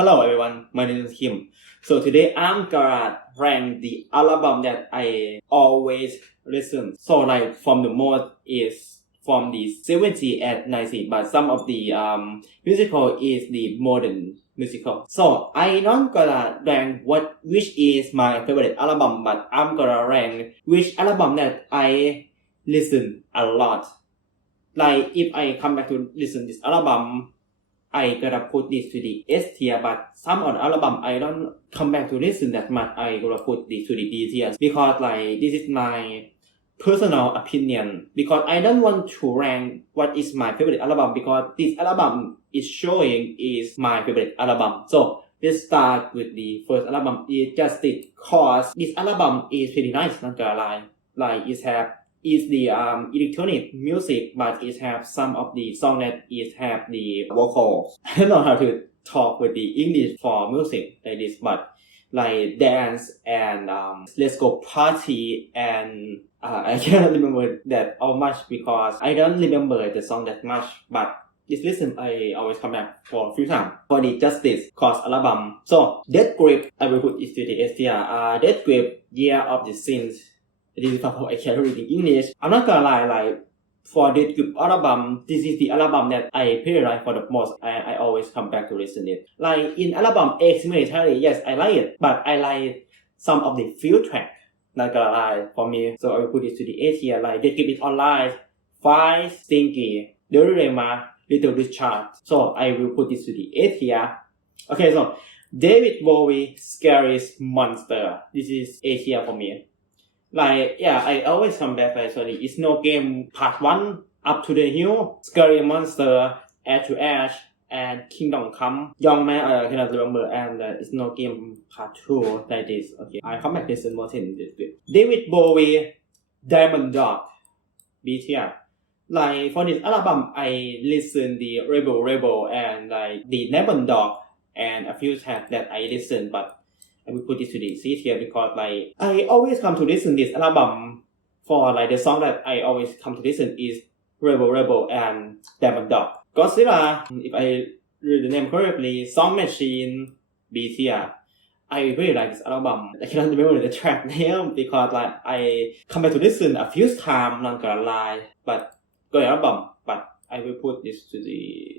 Hello everyone, my name is Kim. So today I'm gonna rank the album that I always listen. So like from the most is from the 70 and 90, but some of the musical is the modern musical. So I not gonna rank which is my favorite album, but I'm gonna rank which album that I listen a lot. Like if I come back to listen this album, I gotta put this to the S tier, but some of the album I don't come back to listen that much. I gotta put this to the D tier because like this is my personal opinion. Because I don't want to rank what is my favorite album because this album is showing is my favorite album. So let's start with the first album. It's just it cause this album is pretty nice. Not gonna lie, like it's the electronic music, but it have some of the song that it have the vocals. I don't know how to talk with the English for music like this, but like dance and let's go party and I cannot remember that all much because I don't remember the song that much, but this listen I always come back for a few times for the Justice Cause album. So Death Grip I will put it to the S tier. Death Grip Year of the Sins. This is because I can't read in English. I'm not gonna lie, like for this group album, this is the album that I really like for the most. I always come back to listen it. Like in album X Military, yes, I like it, but I like some of the few track. Not gonna lie for me, so I will put it to the A tier. Like they keep it online, Five Stinky, Dorema, Little Discharge. So I will put this to the A tier. Okay, so David Bowie, Scariest Monster. This is A tier for me. Like, yeah, I always come back like, sorry, it's no game part 1, Up to the Hill, Scary Monster, Ash to Ash, and Kingdom Come. Young Man, I cannot remember, and it's no game part 2 like this. Okay, I come back to listen more in this bit. David Bowie, Diamond Dog, B tier. Like, for this album, I listen the Rebel, and like the Diamond Dog, and a few tracks that I listen, but I will put this to the C tier because like I always come to listen this album for like the song that I always come to listen is Rebel and Diamond Dog. Godzilla, if I read the name correctly, Song Machine, B tier. I really like this album. I cannot remember the track name because like I come back to listen a few times, not gonna lie. But good album. But I will put this to the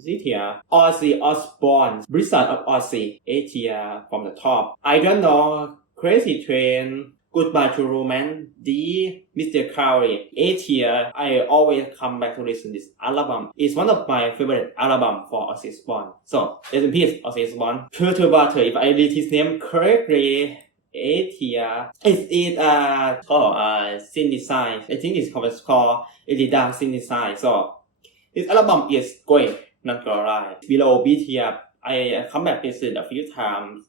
C tier. Ozzy Osbourne, Blizzard of Ozzy, A tier from the top. I don't know, Crazy Train, Goodbye to Romance, D, Mr. Cowboy, A tier. I always come back to listen this album. It's one of my favorite album for Ozzy Osbourne. So, rest in peace, Ozzy Osbourne. Perturbator, if I read his name correctly, A tier. It's called Synthesize. I think it's called Elida Synthesize. So, this album is great. Not gonna lie. Below B tier, I come back to listen a few times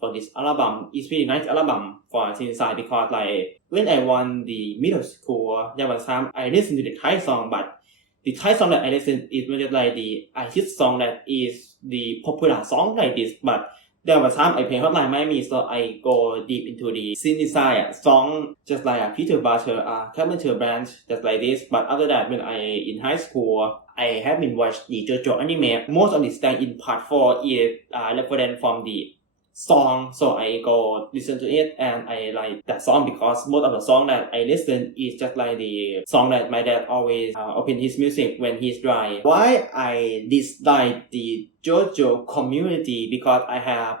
for this album. It's really nice album for Synthesize because like when I won the middle school, there was time I listened to the Thai song, but the Thai song that I listened is not like the artist song that is the popular song like this, but there was time I play Hotline Miami, so I go deep into the Synthesize song, just like Perturbator, Carpenter branch, just like this. But after that, when I in high school, I have been watched the JoJo anime. Most of the stand in part 4 is reference from the song, so I go listen to it and I like that song because most of the song that I listen is just like the song that my dad always open his music when he's dry. Why I dislike the JoJo community? Because I have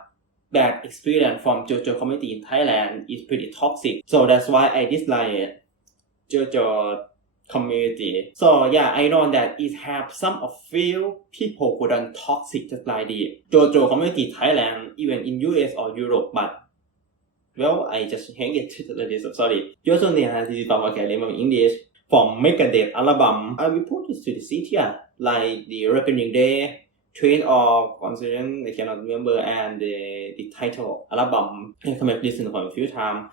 bad experience from JoJo community in Thailand. It's pretty toxic, so that's why I dislike JoJo community. So yeah, I know that it have some of few people who are toxic just like the JoJo community Thailand, even in US or Europe, but well, I just hang it to this. Sorry. Youthanasia, this is from Academy English. From Megadeth album, I will put this to the C tier, like the Reckoning Day, Train of Conscience, I cannot remember, and the title album. I come back listen for a few times.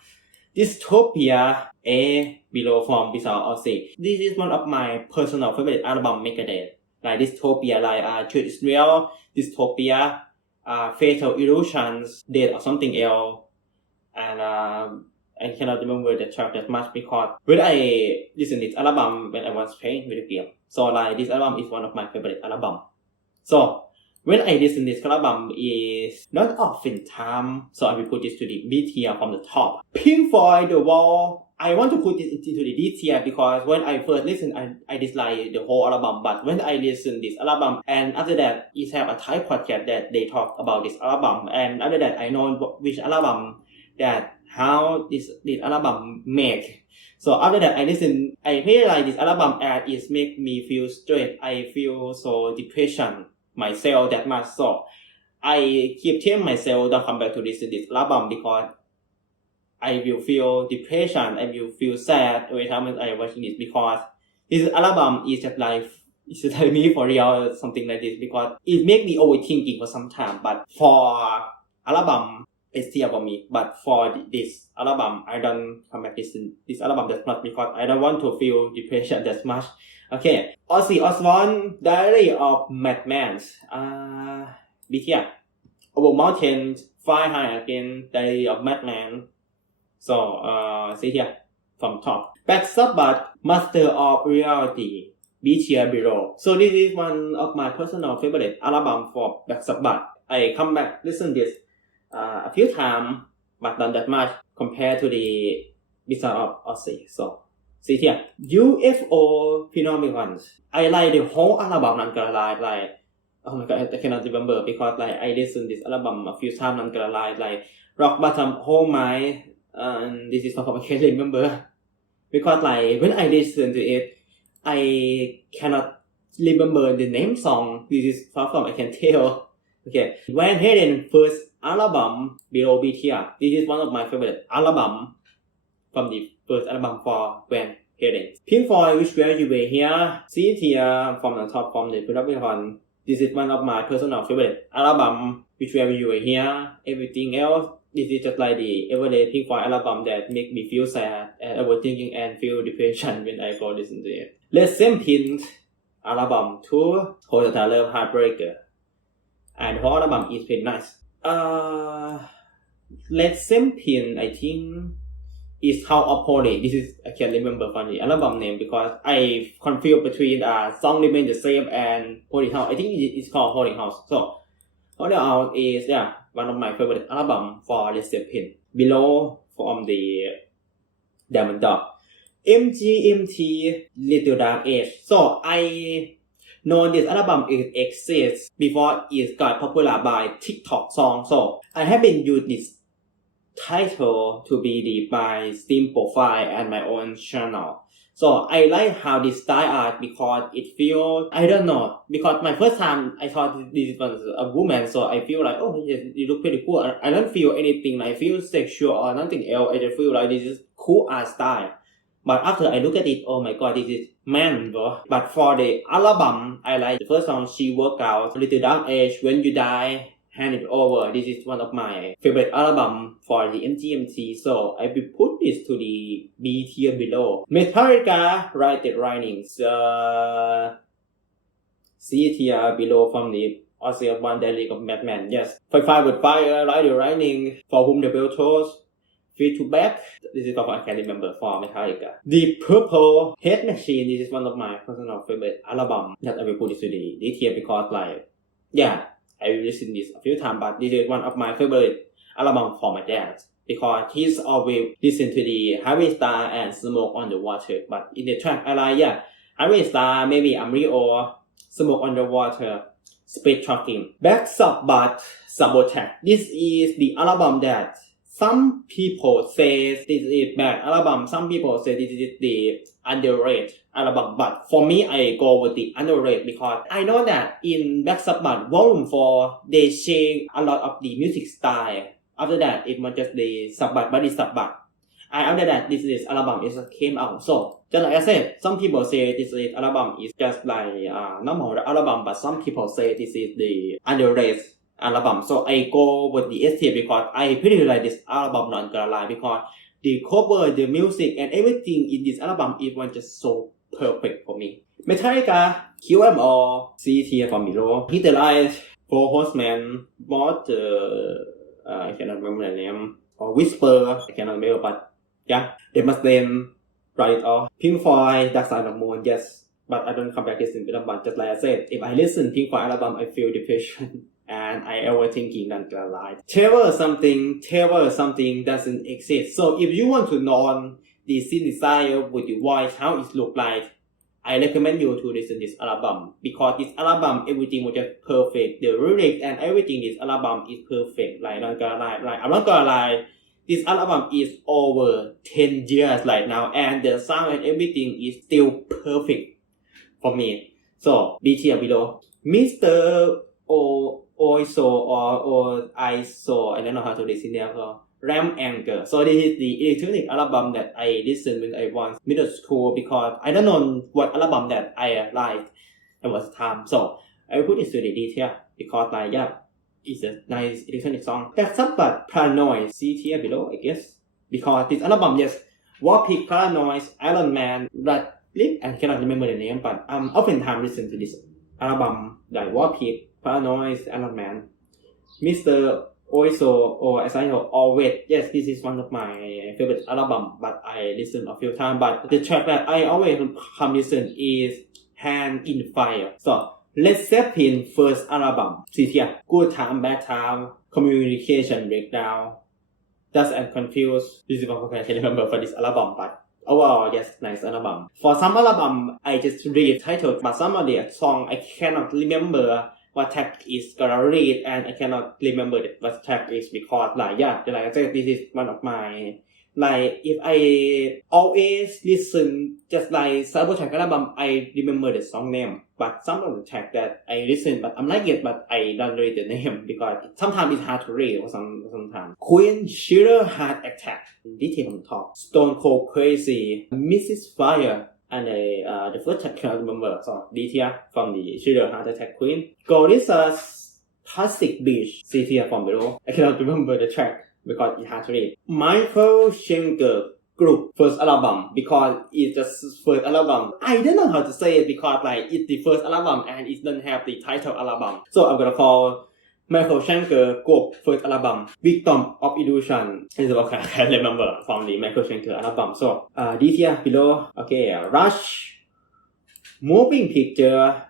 Dystopia, A, below from Bizarre Ozzy. This is one of my personal favorite album Megadeth. Like Dystopia, like Church is Real, Dystopia, Fatal Illusions, Dead or Something Else. And I cannot remember the track that much because when I listen to this album when I was playing video game. So like this album is one of my favorite album. So when I listen this album is not often time, so I will put this to the B tier from the top. Pink Floyd, The Wall, I want to put it into the D tier because when I first listened, I dislike the whole album. But when I listen this album, and after that, it have a Thai podcast that they talk about this album, and after that, I know which album that how this album make. So after that, I really like this album and it make me feel stressed. I feel so depression myself that much. So I keep telling myself don't come back to listen this album because I will feel depression. I will feel sad every time I watching this because this album is just like me for real or something like this because it make me overthinking for some time. But for album, it's still for me. But for this album, I don't come back listen this album that much because I don't want to feel depression that much. Okay, Ozzy Osbourne, Diary of Madman. Be here. Over Mountains, Fly High Again, Diary of Madman. So, see here from top. Black Sabbath, Master of Reality. Be here below. So this is one of my personal favorite album for Black Sabbath. I come back listen this a few times, but not that much compared to the Wizard of Ozzy. So, see here. UFO Phenomenon. I like the whole album, I'm gonna lie. Like, oh my god, I cannot remember because like I listened this album a few times, I'm gonna lie. Like, Rock Bottom, Hold My, and this is what I can't remember. Because like, when I listen to it, I cannot remember the name song. This is far from I can tell. Okay, when Halen first album below B tier. This is one of my favorite album from the first album for Van Halen. Pink Floyd, Which Way You Were Here, C tier from the top from the Perturbator. This is one of my personal favorite album, Which Way You Were Here. Everything else, this is just like the everyday Pink Floyd album that make me feel sad and overthinking and feel depression when I go listen to it. Led Zeppelin album 2, Hold the Love Heartbreaker. And the whole album is pretty nice. Led Zeppelin, I think, is House of Holy. This is I can't remember from the album name because I confused between Song Remain the Same and Holy House. I think it's called Holy House. So Holy House is one of my favorite album for Led Zeppelin. Below from the Diamond Dog. MGMT Little Dark Age. So I know this album exists before it got popular by TikTok song. So I have been used this title to be my Steam profile and my own channel. So I like how this style art because it feels, I don't know, because my first time I thought this was a woman, so I feel like, oh yes, you look pretty cool. I don't feel anything like feel sexual or nothing else. I just feel like this is cool art style. But after I look at it, oh my god, this is man, bro. But for the album, I like the first song, She Work Out, Little Dark Age, When You Die, Hand It Over. This is one of my favorite album for the MGMT. So I will put this to the B tier below. Metallica, Ride the Rising. C tier below from the Ozzy Osbourne, Diary of Madman. Yes. Fire with Fire, Ride the Rising, For Whom the Bell Tolls. Fade to Black, this is what I can remember for Metallica. The Purple Head Machine, this is one of my personal favorite album that I will put it to the D tier because like, I will listen this a few times, but this is one of my favorite album for my dad because he's always listen to the Harry Star and Smoke on the Water. But in the track, I like, Harry Star, maybe Amrio, Smoke on the Water, Speed Talking. Black Sabbath, Sabotage. This is the album that some people say this is bad album. Some people say this is the underrated album. But for me, I go with the underrated because I know that in Black Sabbath Volume 4, they change a lot of the music style. After that, it was just the Sabbath, body Sabbath. And after that, this album came out. So, just like I said, some people say this album is just like normal album, but some people say this is the underrated album. So I go with the S tier because I pretty like this album, not gonna lie, because the cover, the music and everything in this album, it was just so perfect for me. Metallica, Kill 'Em All, C tier from below. Hit the Light, Four Horsemen, Both, I cannot remember the name, or Whisper, I cannot remember, but They Must Then, Write It Off. Pink Floyd, Dark Side of the Moon, yes. but I don't come back listen to the album. Just like I said, if I listen Pink Floyd album, I feel depression and I overthinking that lie. Trevor something doesn't exist. So if you want to know the synthesizer with the voice, how it look like, I recommend you to listen this album because this album everything was just perfect. The lyrics and everything this album is perfect. Like I'm not gonna lie. This album is over 10 years right now and the sound and everything is still perfect for me. So be here below. Mr. OIZO or OIZO, I don't know how to listen there. Ram Anchor. So this is the electronic album that I listened when I was middle school because I don't know what album that I liked at was time. So I put into the detail because it's a nice electronic song. That's Sabbath, Paranoid. See here below, I guess. Because this album, yes, Warpig, Paranoid, Iron Man, Brut, I cannot remember the name, but oftentimes listen to this album like Warpig, Paranoid, Iron Man, Mr. OIZO or as I know always. Yes, this is one of my favorite album, but I listen a few times. But the track that I always come listen is Hand in Fire. So Led Zeppelin first album. See here, Good Time, Bad Time, Communication Breakdown, Dust and Confused. This is what I can remember for this album, but overall, yes, nice album. For some album, I just read title, but some of the song I cannot remember what track is gonna read, and I cannot remember what track is because like I said, this is one of my if I always listen just like Sabotage album, I remember the song name, but some of the track that I listen, but I'm like it, but I don't read the name because sometimes it's hard to read or sometimes. Queen Shearer Heart Attack, detail on top. Stone Cold Crazy, Mrs. Fire. And the first track I cannot remember, so detail from the Shearer Heart Attack Queen. Gorillaz Plastic Beach, see here from below. I cannot remember the track because it's hard to read. Michael Schenker Group first album because it's the first album. I don't know how to say it because it's the first album and it doesn't have the title album. So I'm gonna call Michael Schenker Group first album, Victim of Illusion. This is what I can remember from the Michael Schenker album. So detail below. Okay, Rush, Moving Picture,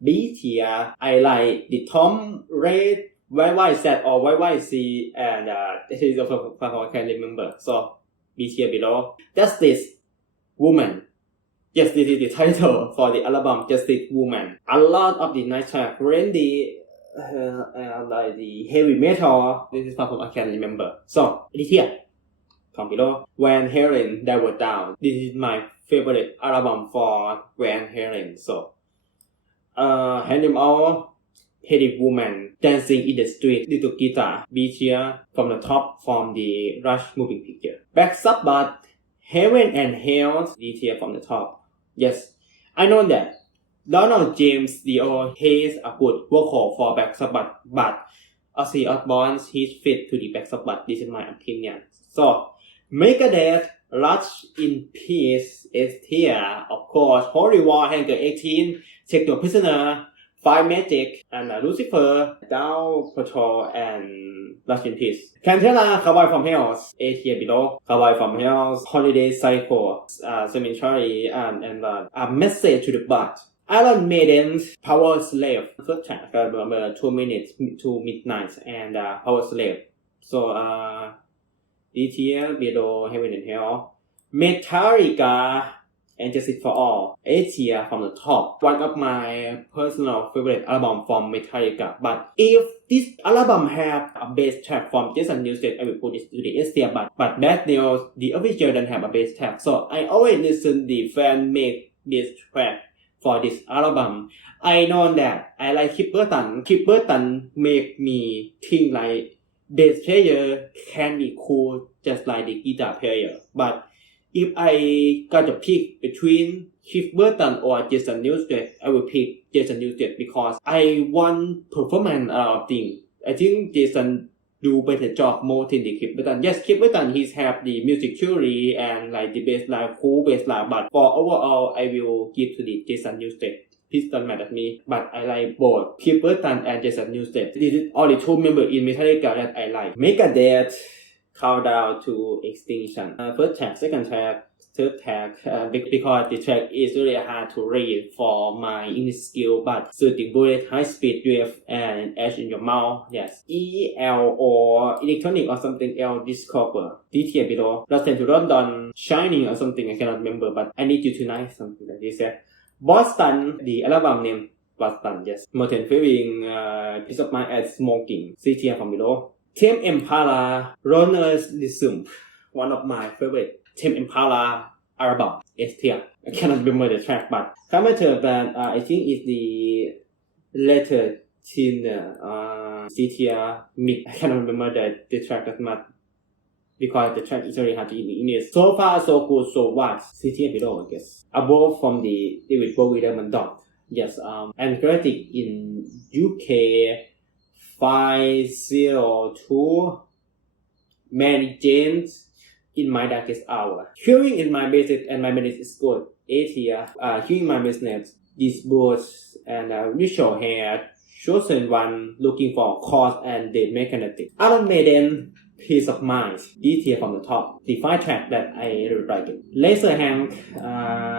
B tier. I like the Tom Red, YYZ or YYC, and this is also what I can remember. So B tier below. Justice Woman. Yes, this is the title for the album Justice Woman. A lot of the nice track, Randy. Like the heavy metal, this is what I can remember. So this here, come below. When Halen Died Down, this is my favorite album for Van Halen. So Hand Them All, Headed Woman, Dancing in the Street, Little Guitar, Beach here from the top from the Rush Moving Picture. Black Sabbath, Heaven and Hell, this here from the top. Yes, I know that Donald James Dio has a good vocal for Black Sabbath, but Ozzy Osbourne is fit to the Black Sabbath. This is my opinion. So Megadeth, Rust in Peace is here, of course. Holy War, Hangar 18, Take Your Prisoner, Five Magic, and Lucifer, Down Patrol, and Rust in Peace. Pantera, Cowboy from Hell, A here below. Cowboy from Hell, Holiday Cycle, Cemetery, and A Message to the Butt. Iron Maiden's Powerslave. First track, I remember 2 minutes to midnight, and Powerslave. So, this here below Heaven and Hell. Metallica and Justice for All. A tier from the top. One of my personal favorite album from Metallica. But if this album have a bass track from Jason Newsted, I will put it to the S tier. But Bad News, the official don't have a bass track. So I always listen the fan made bass track for this album. I know that I like Cliff Burton. Cliff Burton make me think like bass player can be cool just like the guitar player. But if I got to pick between Cliff Burton or Jason Newsted, I will pick Jason Newsted because I want performance of things. I think Jason do better job more than the Cliff Burton. Yes, Cliff Burton he's have the music theory and like the bass line, cool bass line, but for overall I will give to the Jason Newsted. Please don't mad at me, but I like both Cliff Burton and Jason Newsted. This is all the two members in Metallica that I like. Megadeth, Countdown to Extinction. First track, second track, third track because the track is really hard to read for my English skill, but shooting bullet, high speed drift, and edge in your mouth. Yes. EL or electronic or something else discover. Detail below. Listen to London, Shining or something, I cannot remember, but I Need You Tonight, something like this. Yeah. Boston, the album name. Boston, yes. Modern Feeling, Peace of Mind and Smoking. See here from below. Tame Impala, Lonerism. One of my favorite Tame Impala album. It's here. I cannot remember the track, but Carpenter band, I think it's the later teen CTR mix. I cannot remember the track that much because the track is very hard to English. So far, so good, so what? CTR below, I guess. Above from the David Bowie Diamond Dog. Yes, and critic in UK 502 Mary Jane's In My Darkest Hour. Hearing in my business and my business is good. 8 here. Hearing my business, these boots and visual hair, chosen one looking for cause and the mechanism. Iron Maiden, Peace of Mind. Detail from the top. The 5 track that I really like it. Lazerhawk,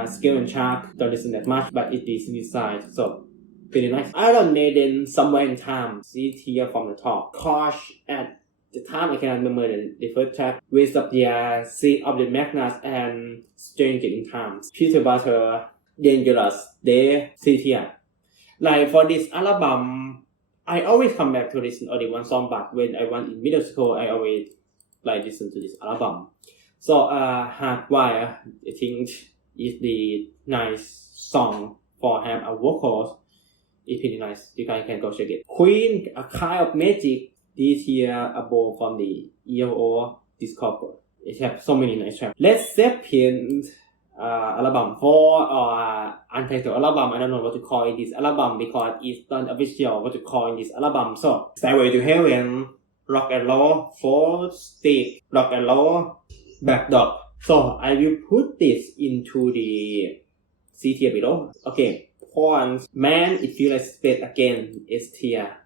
Scale and Shark. Don't listen that much, but it is inside. So pretty nice. Iron Maiden, Somewhere in Time. See here from the top. Caush at the time I cannot remember the first track. Waste of the Seed of the Magnus and Stranger in Time. Perturbator, Dangerous Day. See here. Like for this album, I always come back to listen only one song, but when I was in middle school, I always like listen to this album. So Hardwire, I think is the nice song for have a vocals. It's pretty nice. You guys can go check it. Queen, A Kind of Magic. This here above from the ELO Discover. It has so many nice tracks. Led Zeppelin album 4 or untitled album. I don't know what to call it, this album because it's not official what to call in this album. So Stairway to Heaven, Rock and Roll, Four Stick, Rock and Roll, Backdrop. So I will put this into the CT below. Okay, Horns, Man, It Feels Like Space Again is here.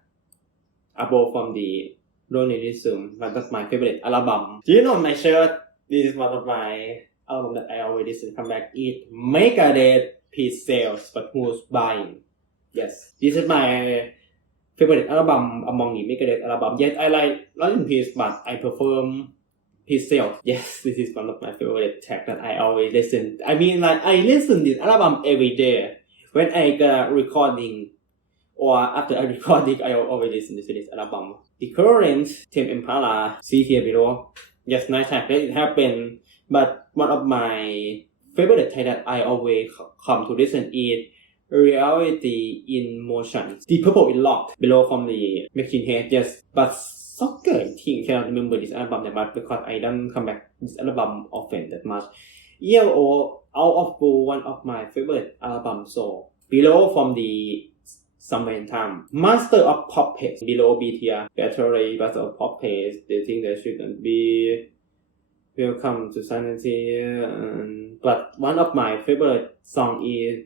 Above from the Lonerism, but that's my favorite album. Do you know my shirt? This is one of my album that I always listen come back. It Megadeth Peace Sales, but who's buying? Yes, this is my favorite album among the Megadeth album. Yes, I like Lost in Peace, but I prefer Peace Sales. Yes, this is one of my favorite tracks that I always listen. I mean, like I listen this album every day when I got recording. Or after I recorded, I always listen to this album. The current Tame Impala, see here below. Yes, nice track. It happened. But one of my favorite track that I always come to listen is Reality in Motion. The Purple in Lock below from the Machine Head. Yes, but Soccer, I think, cannot remember this album that much because I don't come back this album often that much. ELO, Out of Blue, one of my favorite albums. So below from the Somewhere in Time. Master of Puppets. Below B tier. Battery, Master of Puppets. They think they shouldn't be. Welcome to Sanity. But one of my favorite song is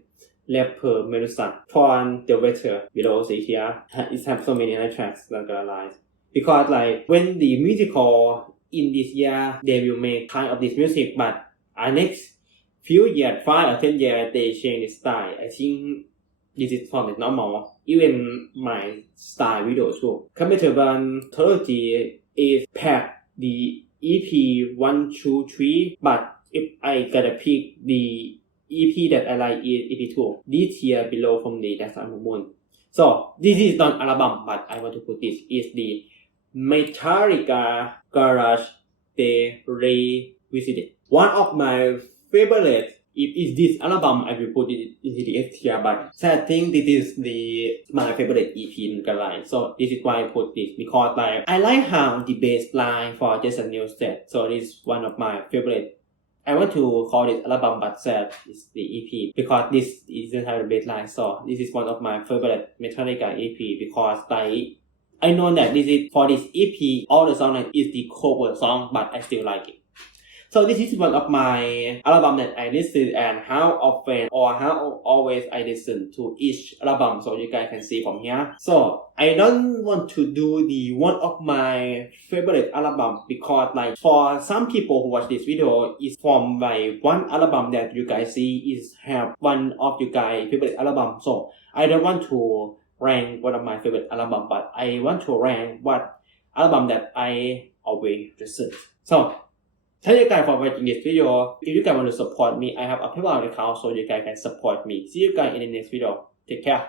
Rapper Medusa. Torn the Weather. Below C tier. It has so many nice tracks that I like. Because like when the musical in this year, they will make kind of this music, but next few years, 5 or 10 years, they change the style. I think this is from the normal, even my style video too. Carpenter Trilogy is packed the EP 1, 2, 3, but if I gotta pick the EP that I like is EP 2. This here below from the Dark Side of the Moon. So this is not album, but I want to put this is the Metallica Garage They Revisited. One of my favorite. If it's this album, I will put it into the S tier, but I think this is my favorite EP in Garage. So this is why I put this, because like I like how the bass line for Just a New Set. So this is one of my favorite. I want to call it album, but sad is the EP because this doesn't have a bass line. So this is one of my favorite Metallica EP because like I know that this is for this EP, all the songs is the cover song, but I still like it. So this is one of my album that I listen and how often or how always I listen to each album, so you guys can see from here. So I don't want to do the one of my favorite album because like for some people who watch this video is from like one album that you guys see is have one of you guys favorite album. So I don't want to rank one of my favorite album, but I want to rank what album that I always listen. So thank you guys for watching this video. If you guys want to support me, I have a PayPal account so you guys can support me. See you guys in the next video. Take care.